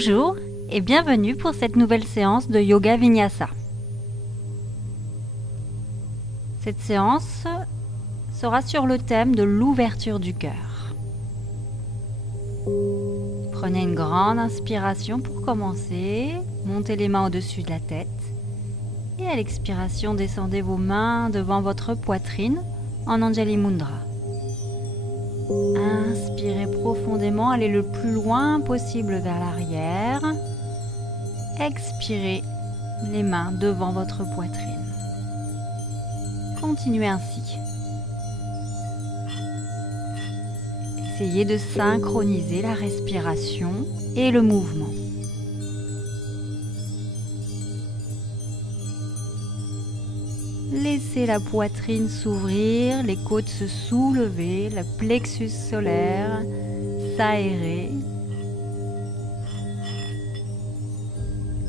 Bonjour et bienvenue pour cette nouvelle séance de Yoga Vinyasa. Cette séance sera sur le thème de l'ouverture du cœur. Prenez une grande inspiration pour commencer, montez les mains au-dessus de la tête et à l'expiration, descendez vos mains devant votre poitrine en Anjali Mudra. Inspirez profondément, allez le plus loin possible vers l'arrière. Expirez les mains devant votre poitrine. Continuez ainsi. Essayez de synchroniser la respiration et le mouvement. Laissez la poitrine s'ouvrir, les côtes se soulever, le plexus solaire s'aérer.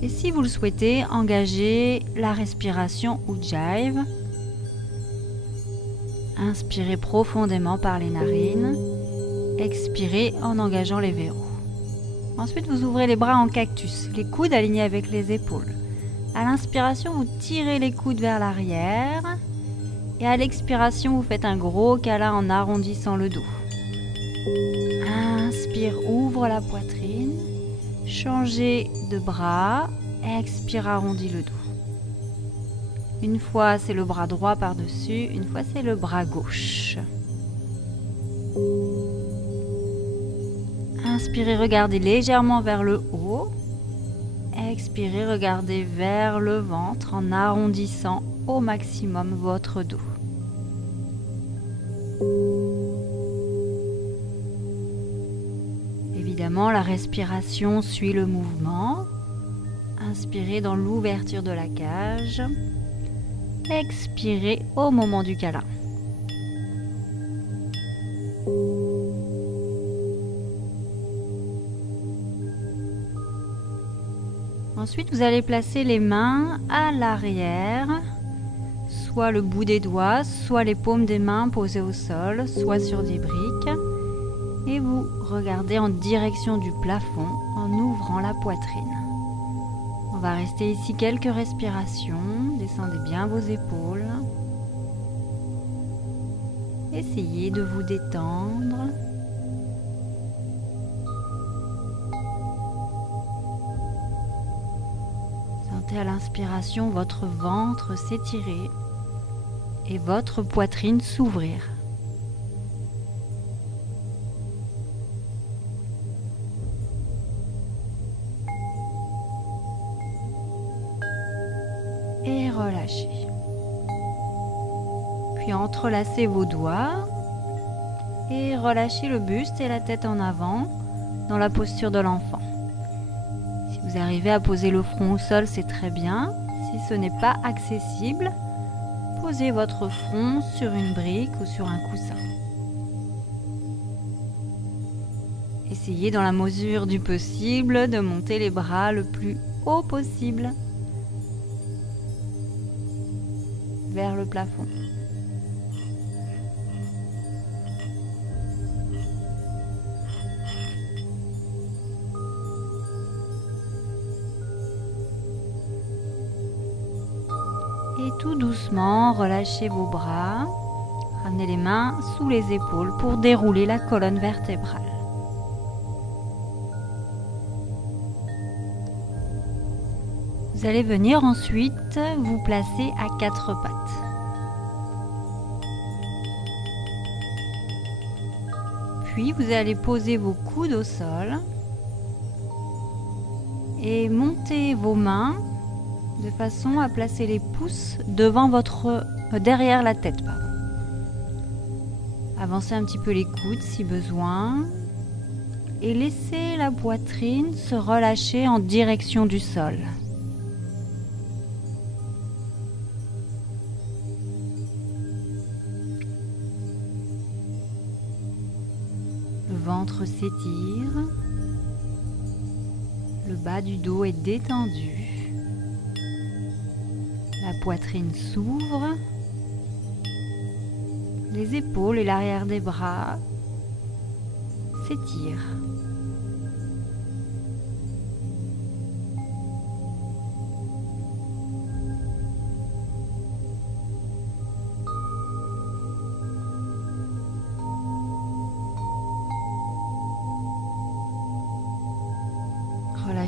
Et si vous le souhaitez, engagez la respiration Ujjayi. Inspirez profondément par les narines, expirez en engageant les verrous. Ensuite, vous ouvrez les bras en cactus, les coudes alignés avec les épaules. À l'inspiration, vous tirez les coudes vers l'arrière et à l'expiration, vous faites un gros câlin en arrondissant le dos. Inspire, ouvre la poitrine, changez de bras, expire, arrondis le dos. Une fois, c'est le bras droit par-dessus, une fois, c'est le bras gauche. Inspirez, regardez légèrement vers le haut. Expirez, regardez vers le ventre en arrondissant au maximum votre dos. Évidemment, la respiration suit le mouvement. Inspirez dans l'ouverture de la cage. Expirez au moment du câlin. Ensuite, vous allez placer les mains à l'arrière, soit le bout des doigts, soit les paumes des mains posées au sol, soit sur des briques. Et vous regardez en direction du plafond en ouvrant la poitrine. On va rester ici quelques respirations. Descendez bien vos épaules. Essayez de vous détendre. Sentez à l'inspiration votre ventre s'étirer et votre poitrine s'ouvrir. Et relâchez. Puis entrelacez vos doigts et relâchez le buste et la tête en avant dans la posture de l'enfant. Si vous arrivez à poser le front au sol, c'est très bien. Si ce n'est pas accessible, posez votre front sur une brique ou sur un coussin. Essayez dans la mesure du possible de monter les bras le plus haut possible vers le plafond. Et tout doucement, relâchez vos bras. Ramenez les mains sous les épaules pour dérouler la colonne vertébrale. Vous allez venir ensuite vous placer à quatre pattes. Puis vous allez poser vos coudes au sol et monter vos mains de façon à placer les pouces derrière la tête. Avancez un petit peu les coudes si besoin et laissez la poitrine se relâcher en direction du sol. Le ventre s'étire, le bas du dos est détendu. La poitrine s'ouvre, les épaules et l'arrière des bras s'étirent.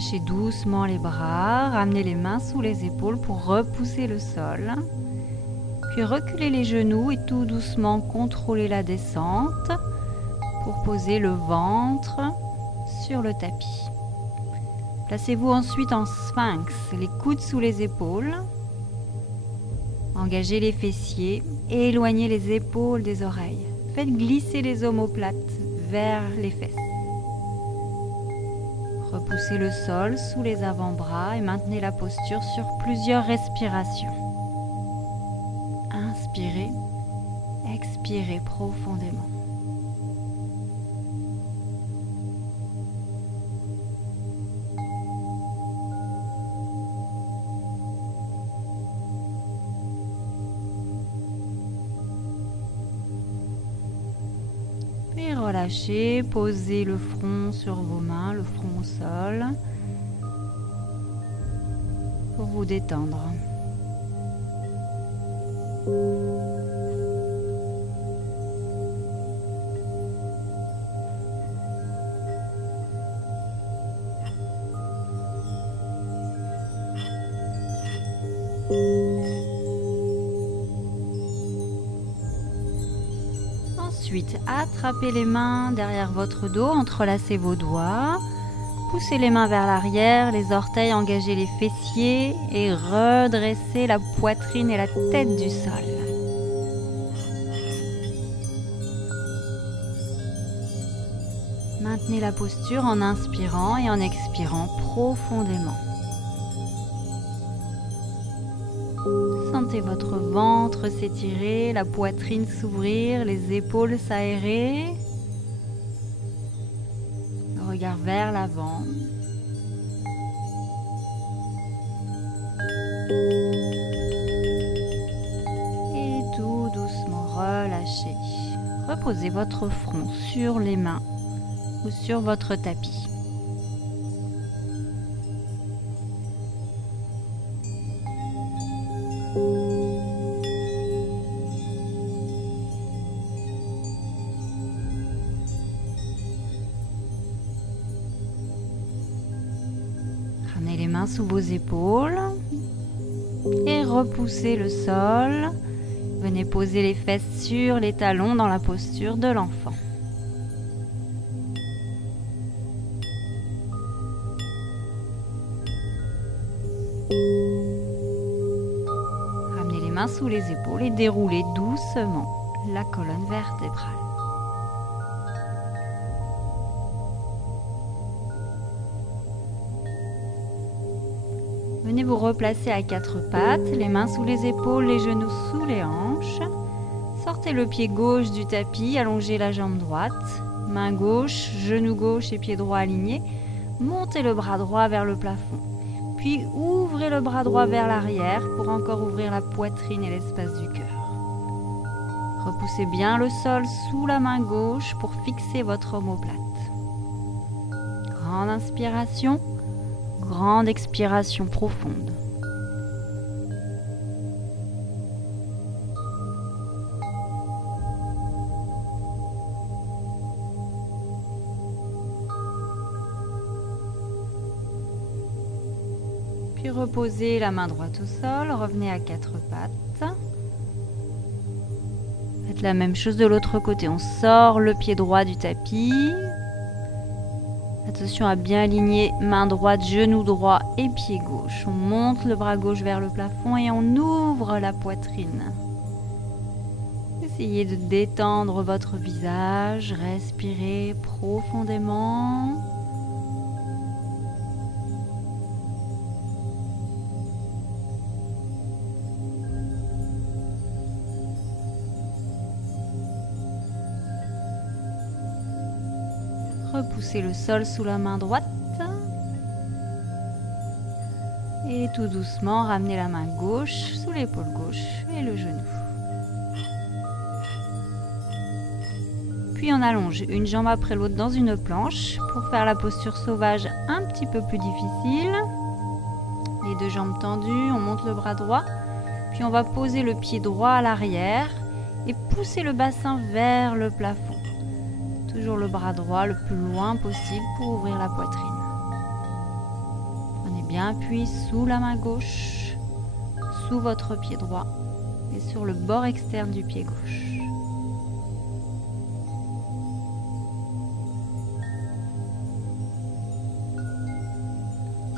Relâchez doucement les bras, ramenez les mains sous les épaules pour repousser le sol. Puis reculez les genoux et tout doucement contrôlez la descente pour poser le ventre sur le tapis. Placez-vous ensuite en sphinx, les coudes sous les épaules. Engagez les fessiers et éloignez les épaules des oreilles. Faites glisser les omoplates vers les fesses. Repoussez le sol sous les avant-bras et maintenez la posture sur plusieurs respirations. Inspirez, expirez profondément. Puis relâchez, posez le front sur vos mains, le front au sol, pour vous détendre. Ensuite, attrapez les mains derrière votre dos, entrelacez vos doigts, poussez les mains vers l'arrière, les orteils, engagez les fessiers et redressez la poitrine et la tête du sol. Maintenez la posture en inspirant et en expirant profondément. Sentez votre ventre s'étirer, la poitrine s'ouvrir, les épaules s'aérer. Le regard vers l'avant. Et tout doucement relâchez. Reposez votre front sur les mains ou sur votre tapis. Ramenez les mains sous vos épaules et repoussez le sol. Venez poser les fesses sur les talons dans la posture de l'enfant. Ramenez les mains sous les épaules et déroulez doucement la colonne vertébrale. Venez vous replacer à quatre pattes, les mains sous les épaules, les genoux sous les hanches. Sortez le pied gauche du tapis, allongez la jambe droite. Main gauche, genou gauche et pied droit alignés. Montez le bras droit vers le plafond. Puis ouvrez le bras droit vers l'arrière pour encore ouvrir la poitrine et l'espace du cœur. Repoussez bien le sol sous la main gauche pour fixer votre omoplate. Grande inspiration. Grande expiration profonde. Puis reposez la main droite au sol, revenez à quatre pattes. Faites la même chose de l'autre côté. On sort le pied droit du tapis. Attention à bien aligner main droite, genou droit et pied gauche. On monte le bras gauche vers le plafond et on ouvre la poitrine. Essayez de détendre votre visage, respirez profondément. Repoussez le sol sous la main droite. Et tout doucement, ramenez la main gauche sous l'épaule gauche et le genou. Puis on allonge une jambe après l'autre dans une planche pour faire la posture sauvage un petit peu plus difficile. Les deux jambes tendues, on monte le bras droit. Puis on va poser le pied droit à l'arrière et pousser le bassin vers le plafond. Toujours le bras droit le plus loin possible pour ouvrir la poitrine. bien appuyé sous la main gauche, sous votre pied droit et sur le bord externe du pied gauche.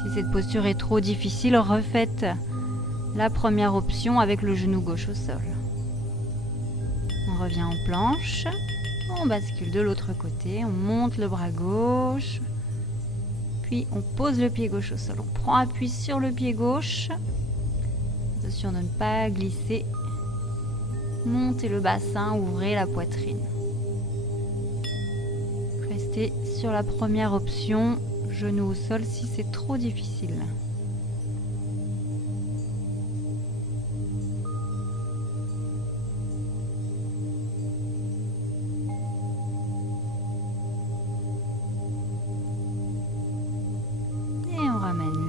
Si cette posture est trop difficile, refaites la première option avec le genou gauche au sol. On revient en planche, on bascule de l'autre côté, on monte le bras gauche, puis on pose le pied gauche au sol. On prend appui sur le pied gauche, attention de ne pas glisser. Montez le bassin, ouvrez la poitrine. Restez sur la première option, genou au sol si c'est trop difficile.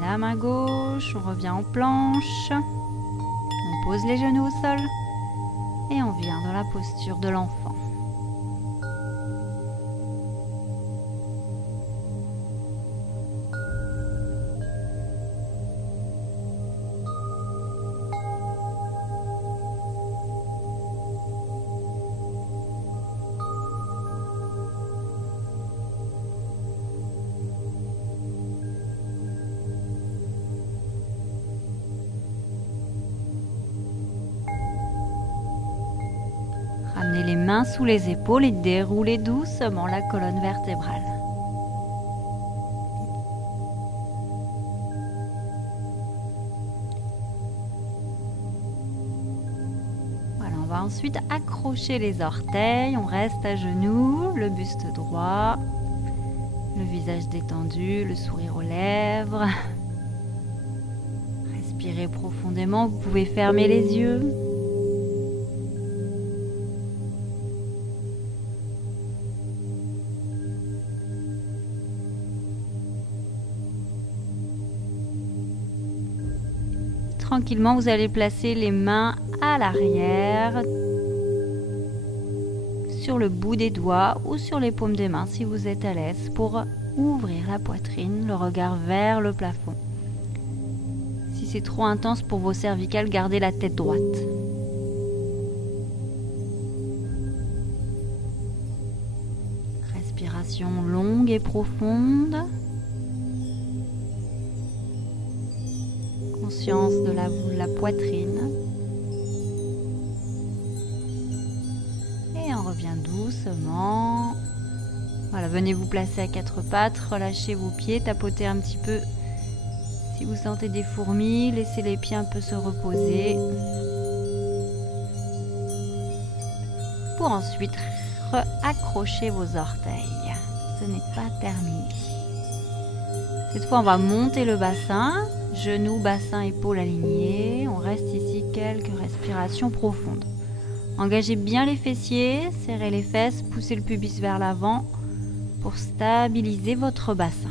La main gauche, on revient en planche, on pose les genoux au sol et on vient dans la posture de l'enfant. Ramenez les mains sous les épaules et déroulez doucement la colonne vertébrale. Voilà, on va ensuite accrocher les orteils. On reste à genoux, le buste droit, le visage détendu, le sourire aux lèvres. Respirez profondément, vous pouvez fermer les yeux. Tranquillement, vous allez placer les mains à l'arrière, sur le bout des doigts ou sur les paumes des mains si vous êtes à l'aise pour ouvrir la poitrine, le regard vers le plafond. Si c'est trop intense pour vos cervicales, gardez la tête droite. Respiration longue et profonde. Conscience de la poitrine. Et on revient doucement. Voilà, venez vous placer à quatre pattes, relâchez vos pieds, tapotez un petit peu. Si vous sentez des fourmis, laissez les pieds un peu se reposer. Pour ensuite accrocher vos orteils. Ce n'est pas terminé. Cette fois, on va monter le bassin. Genoux, bassin, épaules alignés. On reste ici quelques respirations profondes. Engagez bien les fessiers, serrez les fesses, poussez le pubis vers l'avant pour stabiliser votre bassin.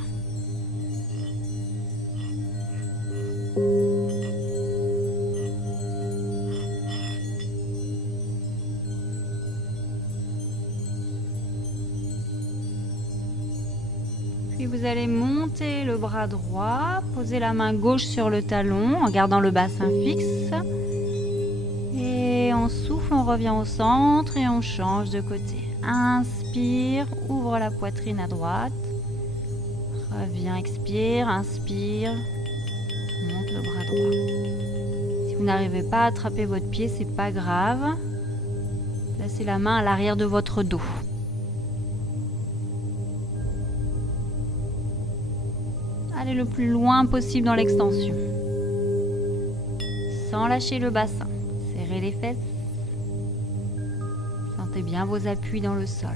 Puis vous allez monter le bras droit, poser la main gauche sur le talon en gardant le bassin fixe. Et on souffle, on revient au centre et on change de côté. Inspire, ouvre la poitrine à droite. Reviens, expire, inspire, monte le bras droit. Si vous n'arrivez pas à attraper votre pied, c'est pas grave. Placez la main à l'arrière de votre dos. Allez le plus loin possible dans l'extension. Sans lâcher le bassin. Serrez les fesses. Sentez bien vos appuis dans le sol.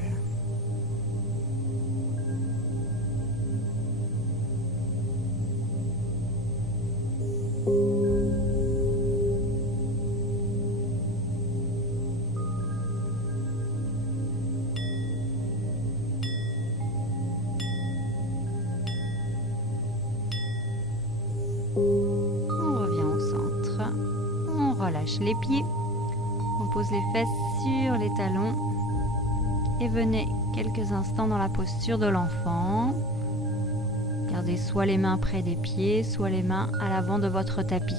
On revient au centre. On relâche les pieds. On pose les fesses sur les talons. Et venez quelques instants dans la posture de l'enfant. Gardez soit les mains près des pieds, soit les mains à l'avant de votre tapis.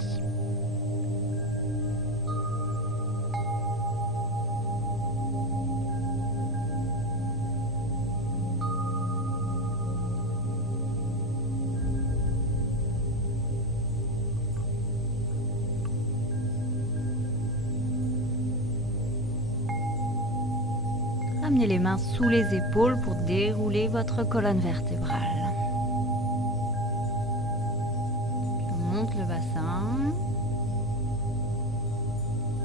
Ramenez les mains sous les épaules pour dérouler votre colonne vertébrale. On monte le bassin.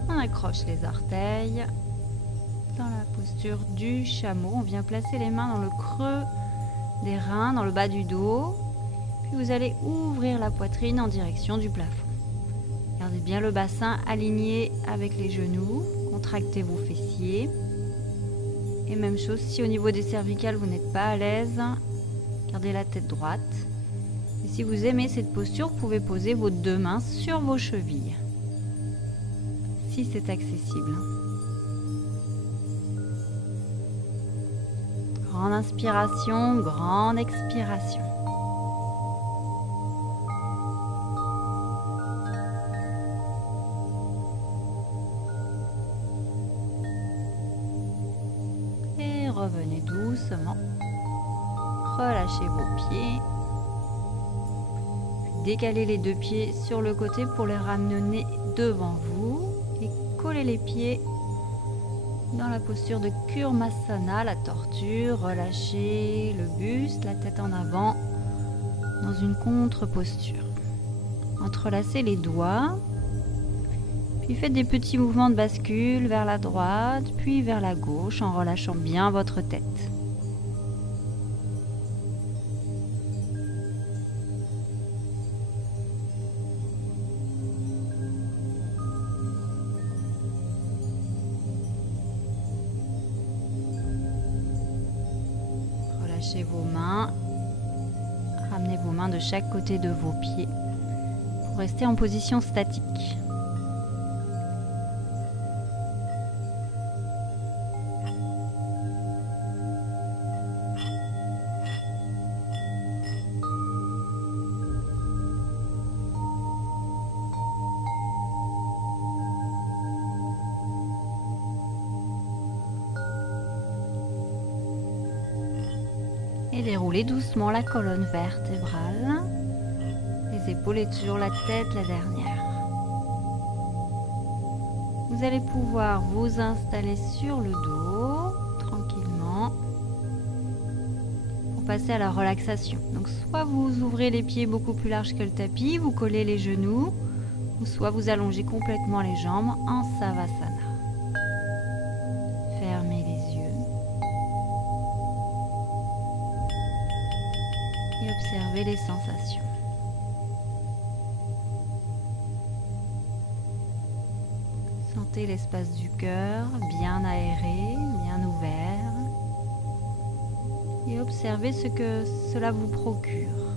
On accroche les orteils. Dans la posture du chameau, on vient placer les mains dans le creux des reins, dans le bas du dos. Puis vous allez ouvrir la poitrine en direction du plafond. Gardez bien le bassin aligné avec les genoux. Contractez vos fessiers. Et même chose, si au niveau des cervicales vous n'êtes pas à l'aise, gardez la tête droite. Et si vous aimez cette posture, vous pouvez poser vos deux mains sur vos chevilles, si c'est accessible. Grande inspiration, grande expiration. Revenez doucement, relâchez vos pieds, décalez les deux pieds sur le côté pour les ramener devant vous et collez les pieds dans la posture de Kurmasana, la tortue. Relâchez le buste, la tête en avant dans une contre-posture. Entrelacez les doigts. Puis faites des petits mouvements de bascule vers la droite, puis vers la gauche en relâchant bien votre tête. Relâchez vos mains. Ramenez vos mains de chaque côté de vos pieds pour rester en position statique. Et déroulez doucement la colonne vertébrale. Les épaules et toujours la tête la dernière. Vous allez pouvoir vous installer sur le dos tranquillement pour passer à la relaxation. Donc soit vous ouvrez les pieds beaucoup plus larges que le tapis, vous collez les genoux, ou soit vous allongez complètement les jambes en Savasana. Fermez les yeux. Et observez les sensations. Sentez l'espace du cœur bien aéré, bien ouvert. Et observez ce que cela vous procure.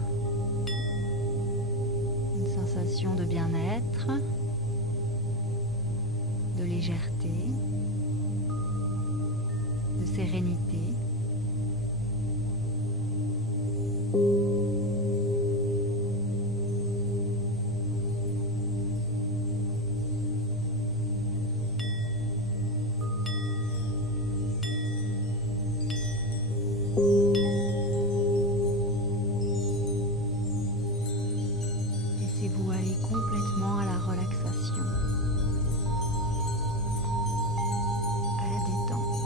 Une sensation de bien-être, de légèreté, de sérénité. Laissez-vous aller complètement à la relaxation, à la détente.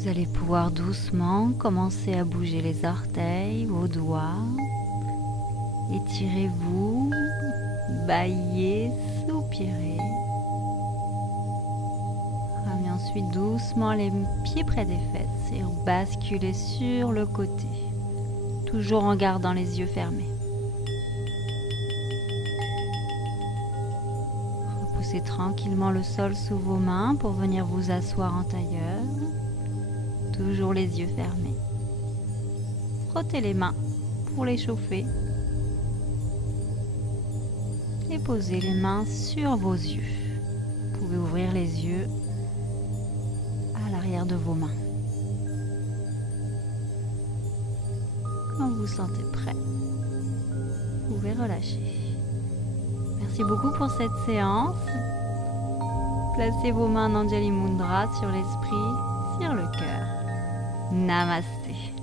Vous allez pouvoir doucement commencer à bouger les orteils, vos doigts. Étirez-vous, bâillez, soupirez. Ramenez ensuite doucement les pieds près des fesses et basculez sur le côté, toujours en gardant les yeux fermés. Repoussez tranquillement le sol sous vos mains pour venir vous asseoir en tailleur. Toujours les yeux fermés. Frottez les mains pour les chauffer. Et posez les mains sur vos yeux. Vous pouvez ouvrir les yeux à l'arrière de vos mains. Quand vous vous sentez prêt, vous pouvez relâcher. Merci beaucoup pour cette séance. Placez vos mains en Anjali Mudra sur l'esprit, sur le cœur. Namasté.